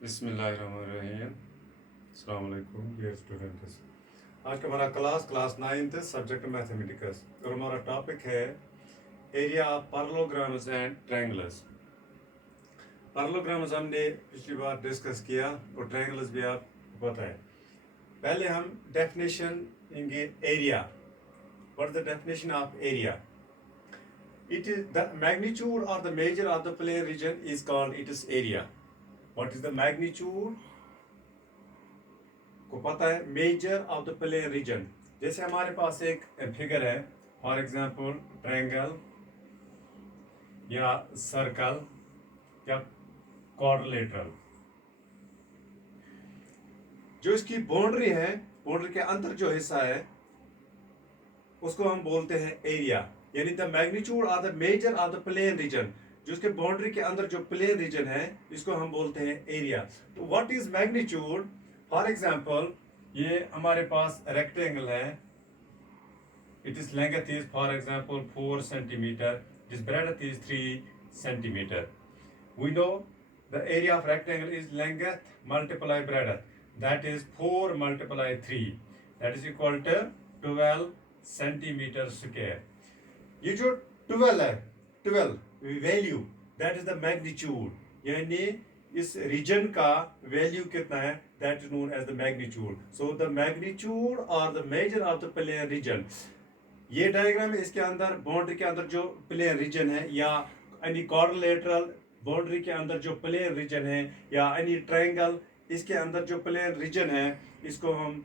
बिस्मिल्लाहिर्रहमानिर्रहीम। अस्सलाम वालेकुम डियर स्टूडेंट्स। आज का हमारा क्लास 9th सब्जेक्ट मैथमेटिक्स और हमारा टॉपिक है area of parallelograms and triangles. Parallelograms हमने पिछली बार डिस्कस किया और ट्रायंगल्स भी आपको पता है। पहले हम डेफिनेशन लेंगे area. What is the definition of area? It is the magnitude or the measure of the plane region is called its area. What is the magnitude? को पता है major of the plane reason. जैसे हमारे पास एक figure है, for example triangle या circle या quadrilateral. जो इसकी बाउंड्री है, बाउंड्री के अंदर जो हिस्सा है उसको हम बोलते हैं एरिया, यानी the magnitude of the measure of the plane reason. जो उसके बाउंड्री के अंदर जो प्लेन रीजन है इसको हम बोलते हैं एरिया। तो what is magnitude? For example ये हमारे पास रेक्टेंगल है, it is length is for example 4 centimetre, this breadth is 3 centimetre. We know the area of rectangle is length multiply breadth, that is 4 multiply 3, that is equal to 12 centimetre square. ये जो 12 है, 12 value, that is the magnitude, यानी इस region का value कितना है, that is known as the magnitude. So the magnitude और the measure of the plane region. ये डायग्राम है, इसके अंदर बाउंड्री के अंदर जो प्लेन रीजन है या एनी क्वाड्रिलेटरल बाउंड्री के अंदर जो प्लेन रीजन है या एनी ट्रायंगल इसके अंदर जो प्लेन रीजन है, इसको हम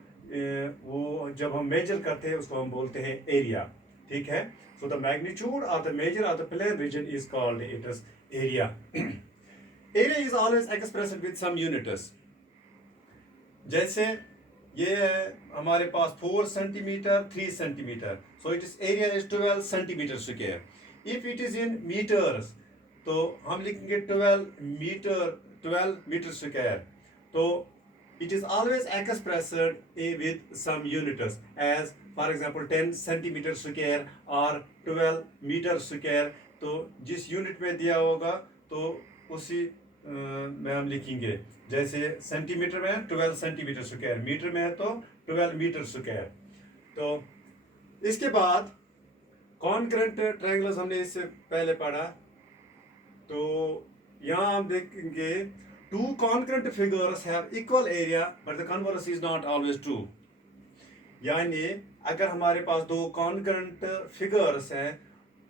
वो जब हम मेजर करते हैं उसको हम बोलते हैं एरिया। ठीक है। So the magnitude of the measure of the plane region is called it is area. Area is always expressed with some units. जैसे ये है हमारे पास 4 centimetre 3 centimetre, so it is area is 12 centimetre square. If it is in metres तो हम लिखेंगे 12 metre square. तो it is always expressed with some units, as for example 10 centimeter square or 12 meter square। तो जिस unit में दिया होगा तो उसी में हम लिखेंगे। जैसे सेंटीमीटर में है 12 सेंटीमीटर स्क्वायर, मीटर में है तो 12 मीटर स्क्वायर। तो इसके बाद कॉन्करेंट ट्रायंगल्स हमने इससे पहले पढ़ा, तो यहाँ हम देखेंगे two concurrent figures have equal area but the converse is not always true। यानी अगर हमारे पास दो concurrent figures हैं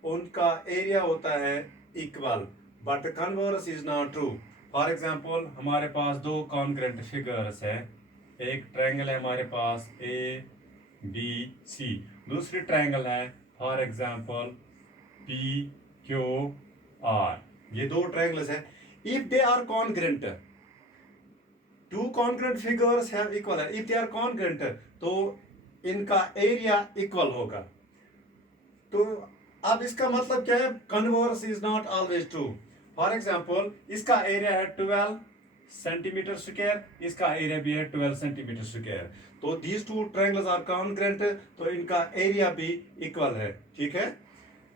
उनका एरिया होता है equal, but the converse is not true। For example हमारे पास दो concurrent figures हैं, एक ट्रायंगल है हमारे पास ए बी सी, दूसरी ट्रायंगल है for example P Q R. ये दो ट्रायंगल्स हैं। If they are congruent, two congruent figures have equal, if they are congruent तो इनका एरिया इक्वल होगा। तो अब इसका मतलब क्या है? Converse is not always true. For example इसका एरिया है 12 सेंटीमीटर स्क्वायर, इसका एरिया भी है 12 सेंटीमीटर स्क्वायर। तो these two triangles are congruent, तो इनका एरिया भी इक्वल है। ठीक है।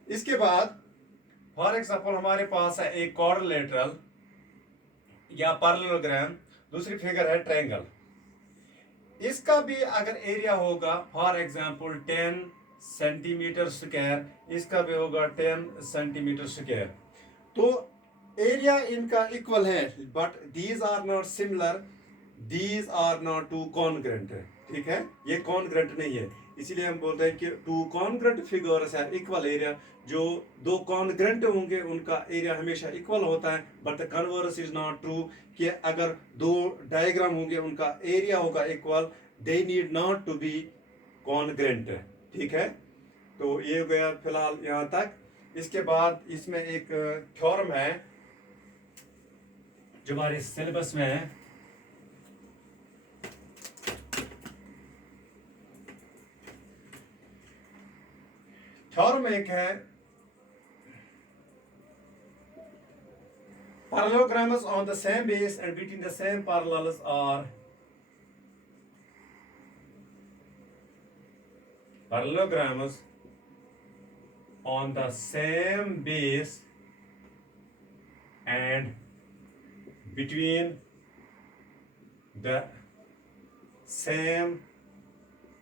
इसके बाद फॉर एग्जांपल हमारे पास है एक क्वाड्रिलेटरल या पैरेललोग्राम, दूसरी फिगर है ट्रायंगल। इसका भी अगर एरिया होगा फॉर एग्जांपल 10 सेंटीमीटर स्क्वायर, इसका भी होगा 10 सेंटीमीटर स्क्वायर। तो एरिया इनका इक्वल है, but these are not similar, these are not too congruent. ठीक है, ये कॉन्ग्रुएंट नहीं है, इसीलिए हम बोलते हैं कि टू कॉन्ग्रुएंट फिगर्स है इक्वल एरिया। जो दो कॉन्ग्रुएंट होंगे उनका एरिया हमेशा इक्वल होता है, but the converse is not true कि अगर दो डायग्राम होंगे उनका एरिया होगा equal, they need not to be congruent. ठीक है। तो ये हो गया फिलहाल यहाँ तक। इसके बाद इसमें एक थ्योरम है जो हमारे सिलेबस में है। थ्योरम एक है, parallelograms on the same base and between the same parallels are parallelograms on the same base and between the same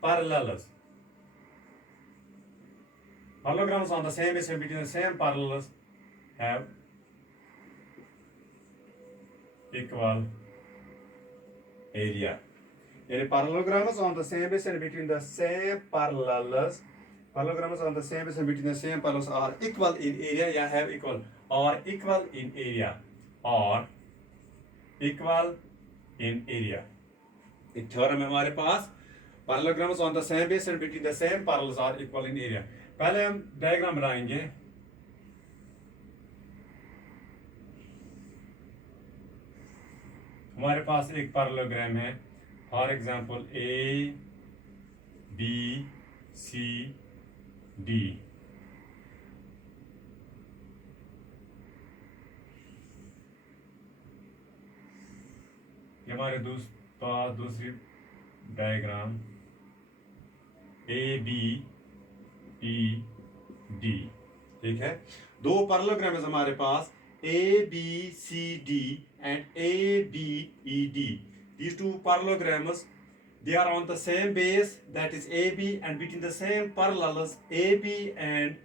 parallels. Parallelograms on the same base and between the same parallels have equal area. Yani parallelograms on the same base and between the same parallels, parallelograms on the same base and between the same parallels are equal in area या have equal or equal in area or equal in area. एक theorem है हमारे पास, parallelograms on the same base and between the same parallels are equal in area. पहले हम diagram बनाएंगे. हमारे पास एक parallelogram है, for example A B C D. ये हमारे दूसरी diagram A B E D. ठीक है, दो पैरेललोग्राम है हमारे पास A B C D and A B E D. These two parallelograms, they are on the same base, that is AB, and between the same parallels AB and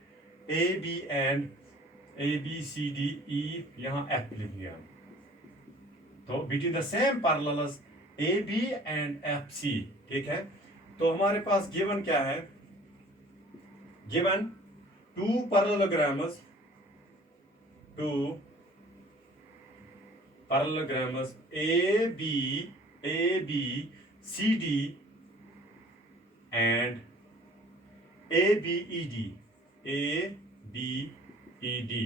ABCD E यहाँ F लिख लिया. तो between the same parallels AB and FC. ठीक है, तो हमारे पास given क्या है? Given two parallelograms A B C D and A B E D.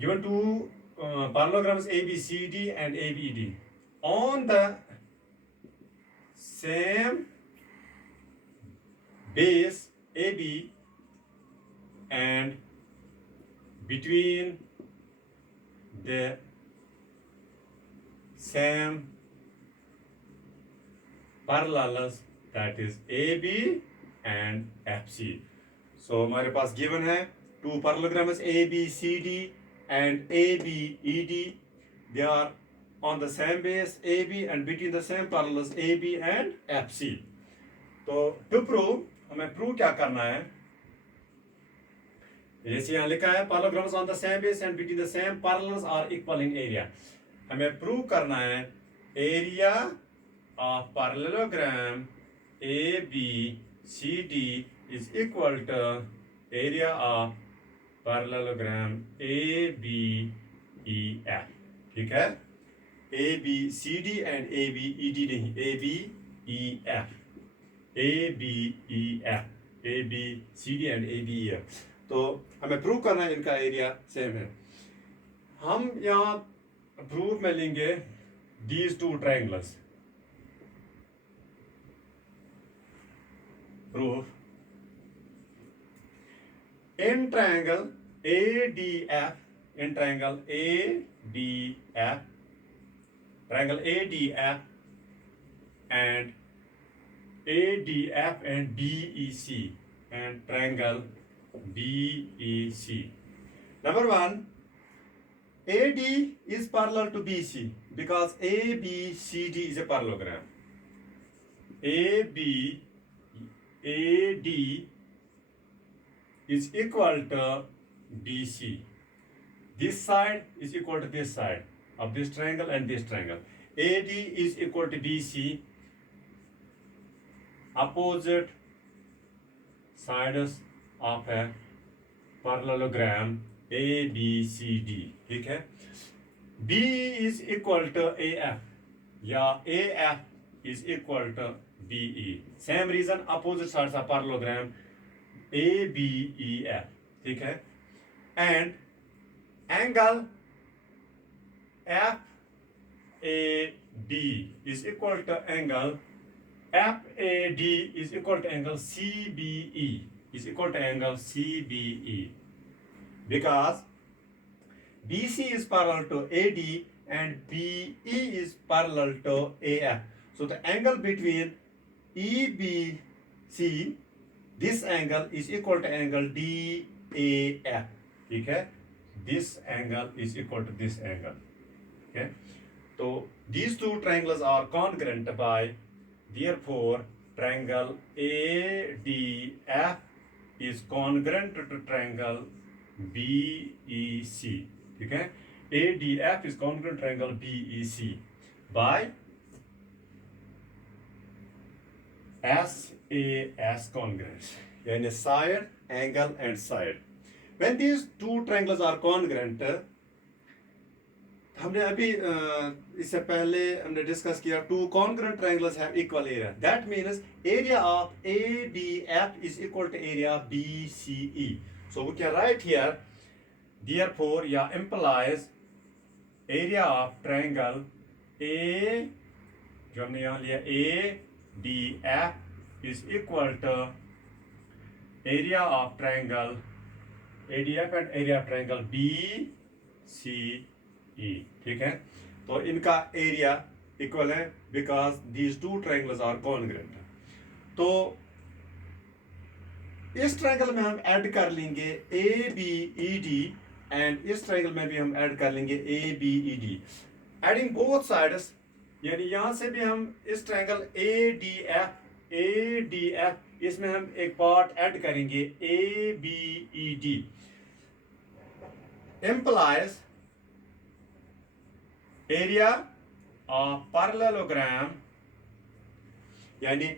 Given two parallelograms A B C D and A B E D on the same base AB and between the same parallels, that is AB and FC. So हमारे पास given है two parallelograms ABCD and ABED. They are on the same base AB and between the same parallels AB and FC. तो to prove हमें prove क्या करना है? जैसे यहाँ लिखा है parallelograms on the same base and between the same parallels are equal in area. हमें प्रूव करना है area of parallelogram A B C D is equal to area of parallelogram A B E F. ठीक है, A B C D and A B E D नहीं, A B E F, A B E F, A B C D and A B E F. तो हमें prove करना है इनका area same है. हम यहाँ प्रूफ में लेंगे these two triangles. Proof in triangle ADF, in triangle ADF, triangle ADF and ADF and BEC and triangle BEC. Number one, AD is parallel to BC because ABCD is a parallelogram. AD is equal to BC. This side is equal to this side of this triangle and this triangle. AD is equal to BC. Opposite sides of a parallelogram ABCD. ठीक है, B is equal to AF या AF is equal to BE. Same reason, opposite sides of parallelogram ABEF. ठीक है, and angle FAD is equal to angle FAD is equal to angle CBE is equal to angle CBE because BC is parallel to AD and BE is parallel to AF. So the angle between EBC, this angle is equal to angle DAF. ठीक है, this angle is equal to this angle. Okay, तो these two triangles are congruent by, therefore triangle ADF is congruent to triangle BEC. ठीक है, ADF is congruent triangle BEC by SAS congruence, यानी side, angle and side. When these two triangles are congruent, हमने अभी इससे पहले हमने discuss किया two congruent triangles have equal area, that means area of ADF is equal to area BCE. So we can write here, therefore या implies area of triangle A, जो हमने यहाँ लिया ADF is equal to area of triangle ADF and area of triangle BCE. ठीक है, तो इनका area equal है because these two triangles are congruent. तो इस ट्रायंगल में हम ऐड कर लेंगे ABED एंड इस ट्रायंगल में भी हम ऐड कर लेंगे ABED. एडिंग बोथ साइड्स, यानी यहां से भी हम इस ट्रायंगल ADF इसमें हम एक पार्ट ऐड करेंगे ABED, implies area of parallelogram, यानी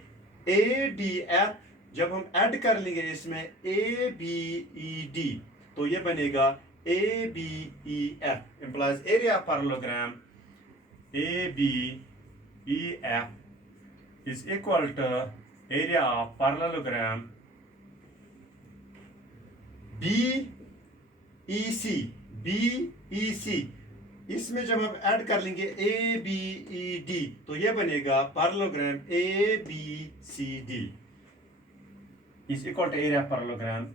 ADF जब हम ऐड कर लेंगे इसमें ABED तो ये बनेगा ABEF, implies area of parallelogram ABEF is equal to area of parallelogram BEC. इसमें जब हम ऐड कर लेंगे ABED तो ये बनेगा parallelogram ABCD is equal to area of parallelogram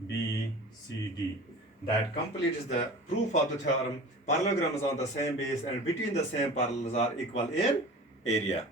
ABCD. That completes the proof of the theorem. Parallelograms on the same base and between the same parallels are equal in area.